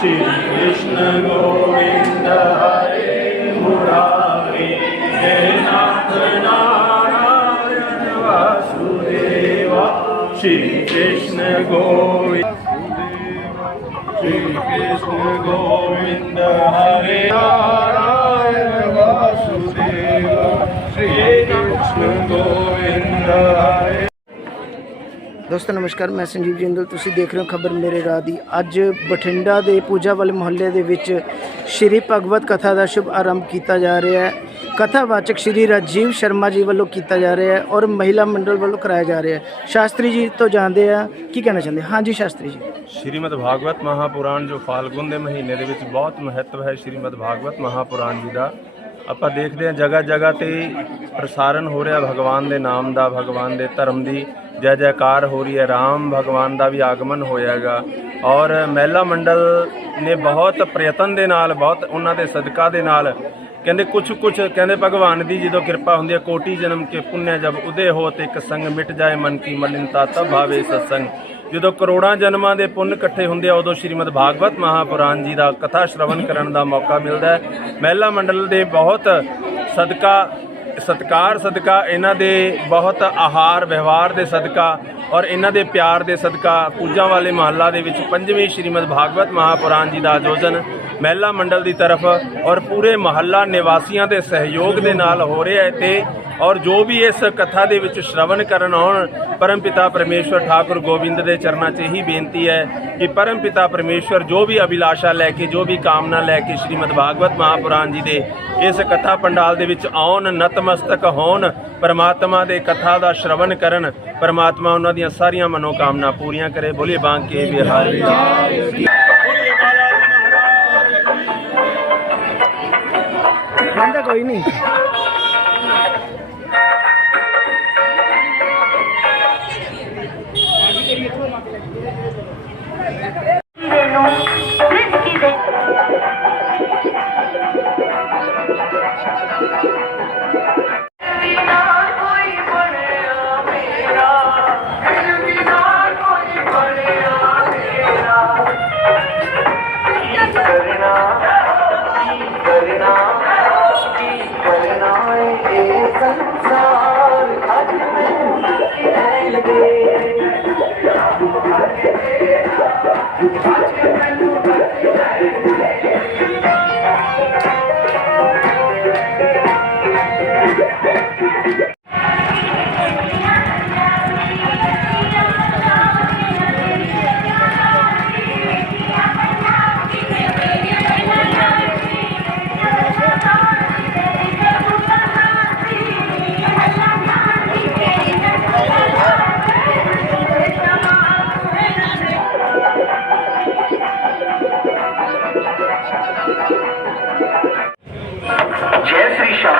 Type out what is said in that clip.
श्री कृष्ण गोविंद हरे मुरारी हे नाथ नारायण वासुदेवा श्री कृष्ण गोविंद श्री कृष्ण गोविंद हरे ਦੋਸਤੋ, ਨਮਸਕਾਰ, ਮੈਂ ਸੰਜੀਵ ਜਿੰਦਲ। ਤੁਸੀਂ ਦੇਖ ਰਹੇ ਹੋ ਖਬਰ ਮੇਰੇ ਰਾਹ ਦੀ। ਅੱਜ ਬਠਿੰਡਾ ਦੇ ਪੂਜਾ ਵਾਲੇ ਮੁਹੱਲੇ ਦੇ ਵਿੱਚ ਸ਼੍ਰੀ ਭਗਵਤ ਕਥਾ ਦਾ ਸ਼ੁਭ ਆਰੰਭ ਕੀਤਾ ਜਾ ਰਿਹਾ ਹੈ। ਕਥਾਵਾਚਕ ਸ਼੍ਰੀ ਰਾਜੀਵ ਸ਼ਰਮਾ ਜੀ ਵੱਲੋਂ ਕੀਤਾ ਜਾ ਰਿਹਾ ਹੈ ਔਰ ਮਹਿਲਾ ਮੰਡਲ ਵੱਲੋਂ ਕਰਾਇਆ ਜਾ ਰਿਹਾ ਹੈ। ਸ਼ਾਸਤਰੀ ਜੀ ਤੋਂ ਜਾਣਦੇ ਆ, ਕੀ ਕਹਿਣਾ ਚਾਹੁੰਦੇ? ਹਾਂਜੀ ਸ਼ਾਸਤਰੀ ਜੀ। ਸ਼੍ਰੀਮਦ ਭਾਗਵਤ ਮਹਾਪੁਰਾਣ, ਜੋ ਫਾਲਗੁਨ ਦੇ ਮਹੀਨੇ ਦੇ ਵਿੱਚ ਬਹੁਤ ਮਹੱਤਵ ਹੈ, ਸ਼੍ਰੀਮਦ ਭਾਗਵਤ ਮਹਾਪੁਰਾਣ ਜੀ ਦਾ। ਆਪਾਂ ਦੇਖਦੇ ਹਾਂ ਜਗ੍ਹਾ ਜਗ੍ਹਾ ਤੇ ਪ੍ਰਸਾਰਨ ਹੋ ਰਿਹਾ ਭਗਵਾਨ ਦੇ ਨਾਮ ਦਾ, ਭਗਵਾਨ ਦੇ ਧਰਮ ਦੀ। ਜੈ ਜੈਕਾਰ ਹੋ ਰਹੀ ਹੈ, ਰਾਮ ਭਗਵਾਨ ਦਾ ਵੀ ਆਗਮਨ ਹੋਇਆਗਾ। ਔਰ ਮਹਿਲਾ ਮੰਡਲ ਨੇ ਬਹੁਤ ਪ੍ਰਯਤਨ ਦੇ ਨਾਲ, ਬਹੁਤ ਉਹਨਾਂ ਦੇ ਸਦਕਾ ਦੇ ਨਾਲ ਕਹਿੰਦੇ ਕੁਛ ਕੁਛ ਕਹਿੰਦੇ ਭਗਵਾਨ ਦੀ ਜਦੋਂ ਕਿਰਪਾ ਹੁੰਦੀ ਹੈ, ਕੋਟੀ ਜਨਮ ਕੇ ਪੁੰਨਿਆ ਜਬ ਉਦੇ ਹੋ ਹੋਤ ਇੱਕ ਸੰਗ ਮਿਟ ਜਾਏ ਮਨ ਕੀ ਮਲਿਨਤਾ ਤਬ ਭਾਵੇ ਸਤਸੰਗ। ਜਦੋਂ ਕਰੋੜਾਂ ਜਨਮਾਂ ਦੇ ਪੁੰਨ ਇਕੱਠੇ ਹੁੰਦੇ ਆ, ਉਦੋਂ ਸ਼੍ਰੀਮਦ ਭਾਗਵਤ ਮਹਾਪੁਰਾਣ ਜੀ ਦਾ ਕਥਾ ਸ਼ਰਵਨ ਕਰਨ ਦਾ ਮੌਕਾ ਮਿਲਦਾ ਹੈ। ਮਹਿਲਾ ਮੰਡਲ ਦੇ ਬਹੁਤ ਸਦਕਾ, ਸਤਕਾਰ ਸਦਕਾ, ਇਹਨਾਂ ਦੇ ਬਹੁਤ ਆਹਾਰ ਵਿਵਹਾਰ ਦੇ ਸਦਕਾ ਔਰ ਇਹਨਾਂ ਦੇ ਪਿਆਰ ਦੇ ਸਦਕਾ, ਪੂਜਾ ਵਾਲੇ ਮਹੱਲਾ ਦੇ ਵਿੱਚ ਪੰਜਵੀਂ ਸ਼੍ਰੀਮਦ ਭਾਗਵਤ ਮਹਾਪੁਰਾਣ ਜੀ ਦਾ ਆਯੋਜਨ ਮਹਿਲਾ ਮੰਡਲ ਦੀ ਤਰਫ ਔਰ ਪੂਰੇ ਮਹੱਲਾ ਨਿਵਾਸੀਆਂ ਦੇ ਸਹਿਯੋਗ ਦੇ ਨਾਲ ਹੋ ਰਿਹਾ ਹੈ ਤੇ ਔਰ ਜੋ ਵੀ ਇਸ ਕਥਾ ਦੇ ਵਿੱਚ ਸ਼ਰਵਨ ਕਰਨ ਆਉਣ, ਪਰਮਪਿਤਾ ਪਰਮੇਸ਼ਵਰ ਠਾਕੁਰ ਗੋਬਿੰਦ ਦੇ ਚਰਨਾਂ 'ਚ ਇਹੀ ਬੇਨਤੀ ਹੈ ਕਿ ਪਰਮਪਿਤਾ ਪਰਮੇਸ਼ਵਰ ਜੋ ਵੀ ਅਭਿਲਾਸ਼ਾ ਲੈ ਕੇ, ਜੋ ਵੀ ਕਾਮਨਾ ਲੈ ਕੇ ਸ਼੍ਰੀਮਦ ਭਾਗਵਤ ਮਹਾਪੁਰਾਣ ਜੀ ਦੇ ਇਸ ਕਥਾ ਪੰਡਾਲ ਦੇ ਵਿੱਚ ਆਉਣ, ਨਤਮਸਤਕ ਹੋਣ, ਪਰਮਾਤਮਾ ਦੇ ਕਥਾ ਦਾ ਸ਼ਰਵਨ ਕਰਨ, ਪਰਮਾਤਮਾ ਉਹਨਾਂ ਦੀਆਂ ਸਾਰੀਆਂ ਮਨੋਕਾਮਨਾ ਪੂਰੀਆਂ ਕਰੇ। ਬੋਲੇ ਬਾਂਕੇ ਬਿਹਾਰੀ। ਕੋਈ ਨਹੀਂ। करना की करना की करना ये संसार आज में लगे চিকিৎসা